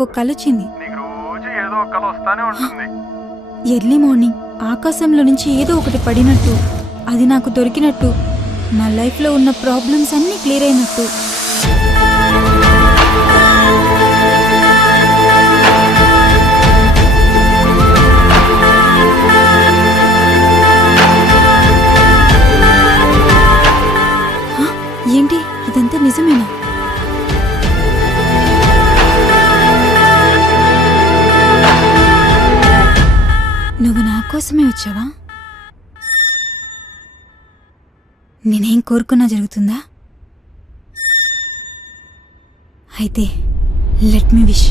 నాకు ఒక కల వచ్చింది నీకు రోజు ఏదో ఒక కళ వస్తానే ఉంటుంది. ఎర్లీ మార్నింగ్ ఆకాశంలో నుంచి ఏదో ఒకటి పడినట్టు అది నాకు దొరికినట్టు నా లైఫ్లో ఉన్న ప్రాబ్లమ్స్ అన్నీ క్లియర్ అయినట్టు? ఏంటి? ఇదంతా నిజమేనా? కోసమే వచ్చావా? నేనేం కోరుకున్నా జరుగుతుందా? అయితే లెట్ మీ విష్